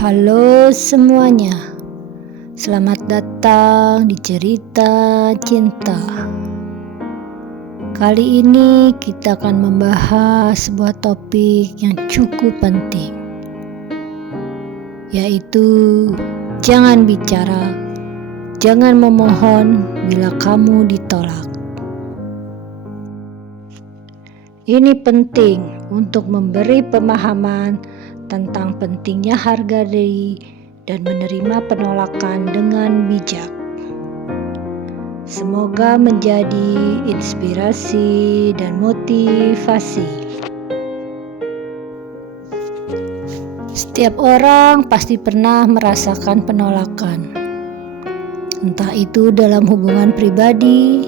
Halo semuanya, selamat datang di cerita cinta. Kali ini kita akan membahas sebuah topik yang cukup penting, yaitu jangan bicara, jangan memohon bila kamu ditolak. Ini penting untuk memberi pemahaman tentang pentingnya harga diri dan menerima penolakan dengan bijak. Semoga menjadi inspirasi dan motivasi. Setiap orang pasti pernah merasakan penolakan, entah itu dalam hubungan pribadi,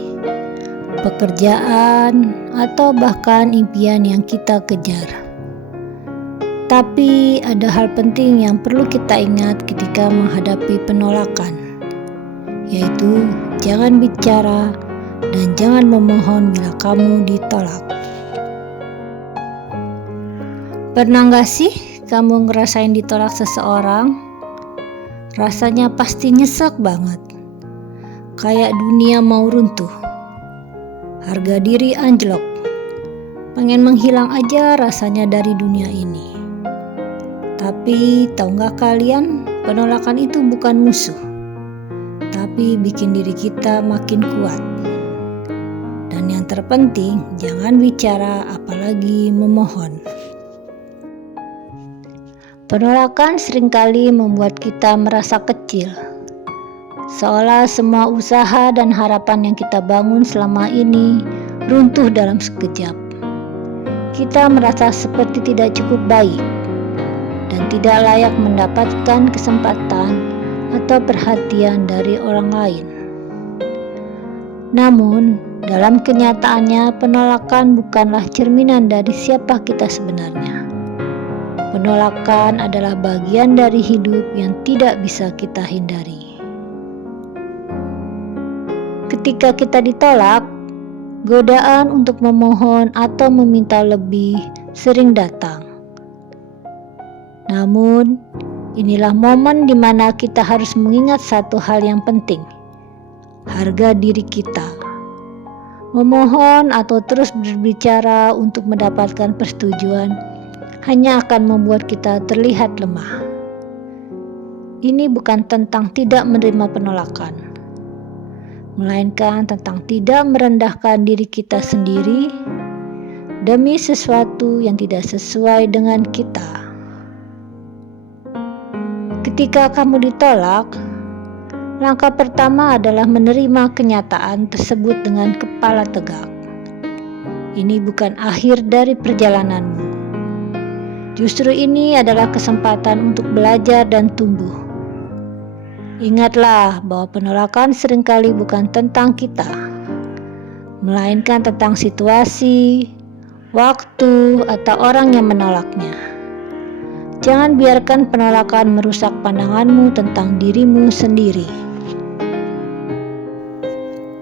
pekerjaan, atau bahkan impian yang kita kejar. Tapi ada hal penting yang perlu kita ingat ketika menghadapi penolakan, yaitu jangan bicara dan jangan memohon bila kamu ditolak. Pernah gak sih kamu ngerasain ditolak seseorang? Rasanya pasti nyesek banget, kayak dunia mau runtuh, harga diri anjlok, pengen menghilang aja rasanya dari dunia ini. Tapi tahu gak kalian, penolakan itu bukan musuh, tapi bikin diri kita makin kuat. Dan yang terpenting, jangan bicara apalagi memohon. Penolakan seringkali membuat kita merasa kecil, seolah semua usaha dan harapan yang kita bangun selama ini runtuh dalam sekejap. Kita merasa seperti tidak cukup baik dan tidak layak mendapatkan kesempatan atau perhatian dari orang lain. Namun, dalam kenyataannya penolakan bukanlah cerminan dari siapa kita sebenarnya. Penolakan adalah bagian dari hidup yang tidak bisa kita hindari. Ketika kita ditolak, godaan untuk memohon atau meminta lebih sering datang. Namun, inilah momen di mana kita harus mengingat satu hal yang penting, harga diri kita. Memohon atau terus berbicara untuk mendapatkan persetujuan hanya akan membuat kita terlihat lemah. Ini bukan tentang tidak menerima penolakan, melainkan tentang tidak merendahkan diri kita sendiri demi sesuatu yang tidak sesuai dengan kita. Ketika kamu ditolak, langkah pertama adalah menerima kenyataan tersebut dengan kepala tegak. Ini bukan akhir dari perjalananmu. Justru ini adalah kesempatan untuk belajar dan tumbuh. Ingatlah bahwa penolakan seringkali bukan tentang kita, melainkan tentang situasi, waktu, atau orang yang menolaknya. Jangan biarkan penolakan merusak pandanganmu tentang dirimu sendiri.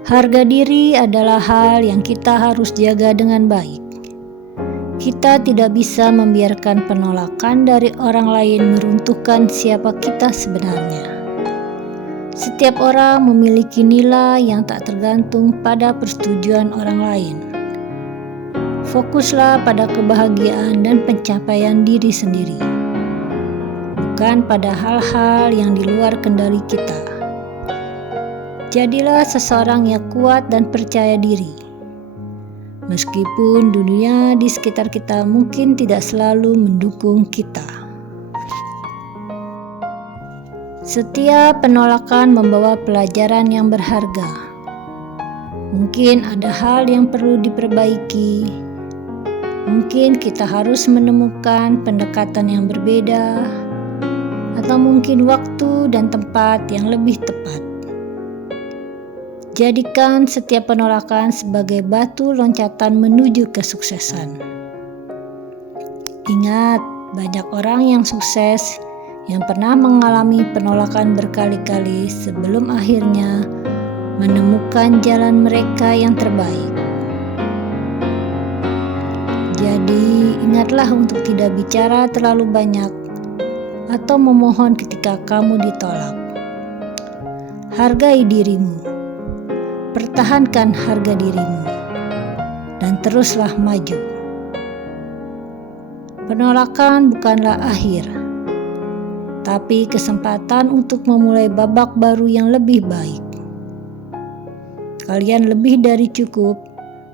Harga diri adalah hal yang kita harus jaga dengan baik. Kita tidak bisa membiarkan penolakan dari orang lain meruntuhkan siapa kita sebenarnya. Setiap orang memiliki nilai yang tak tergantung pada persetujuan orang lain. Fokuslah pada kebahagiaan dan pencapaian diri sendiri, bukan pada hal-hal yang di luar kendali kita. Jadilah seseorang yang kuat dan percaya diri, meskipun dunia di sekitar kita mungkin tidak selalu mendukung kita. Setiap penolakan membawa pelajaran yang berharga. Mungkin ada hal yang perlu diperbaiki. Mungkin kita harus menemukan pendekatan yang berbeda, atau mungkin waktu dan tempat yang lebih tepat. Jadikan setiap penolakan sebagai batu loncatan menuju kesuksesan. Ingat, banyak orang yang sukses yang pernah mengalami penolakan berkali-kali sebelum akhirnya menemukan jalan mereka yang terbaik. Jadi, ingatlah untuk tidak bicara terlalu banyak atau memohon ketika kamu ditolak. Hargai dirimu, pertahankan harga dirimu, dan teruslah maju. Penolakan bukanlah akhir, tapi kesempatan untuk memulai babak baru yang lebih baik. Kalian lebih dari cukup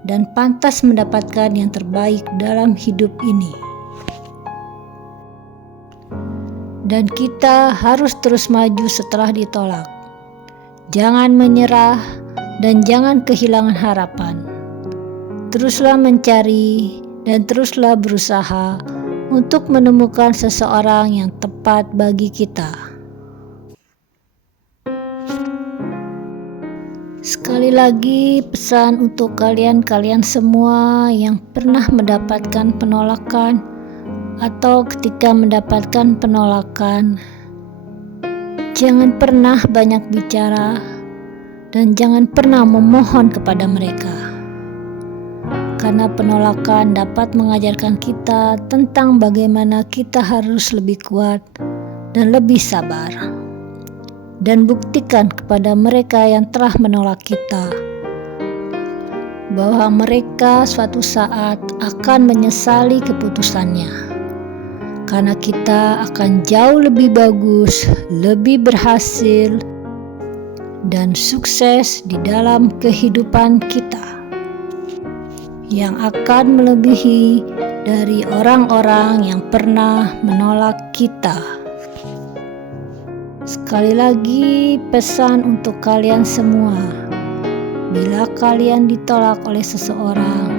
dan pantas mendapatkan yang terbaik dalam hidup ini. Dan kita harus terus maju setelah ditolak. Jangan menyerah dan jangan kehilangan harapan. Teruslah mencari dan teruslah berusaha untuk menemukan seseorang yang tepat bagi kita. Sekali lagi pesan untuk kalian semua yang pernah mendapatkan penolakan atau ketika mendapatkan penolakan. Jangan pernah banyak bicara dan jangan pernah memohon kepada mereka. Karena penolakan dapat mengajarkan kita tentang bagaimana kita harus lebih kuat dan lebih sabar. Dan buktikan kepada mereka yang telah menolak kita bahwa mereka suatu saat akan menyesali keputusannya. Karena kita akan jauh lebih bagus, lebih berhasil, dan sukses di dalam kehidupan kita yang akan melebihi dari orang-orang yang pernah menolak kita. Sekali lagi pesan untuk kalian semua, bila kalian ditolak oleh seseorang,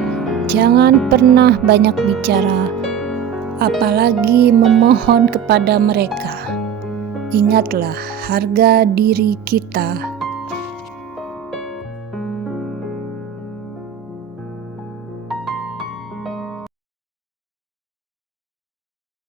jangan pernah banyak bicara, apalagi memohon kepada mereka. Ingatlah harga diri kita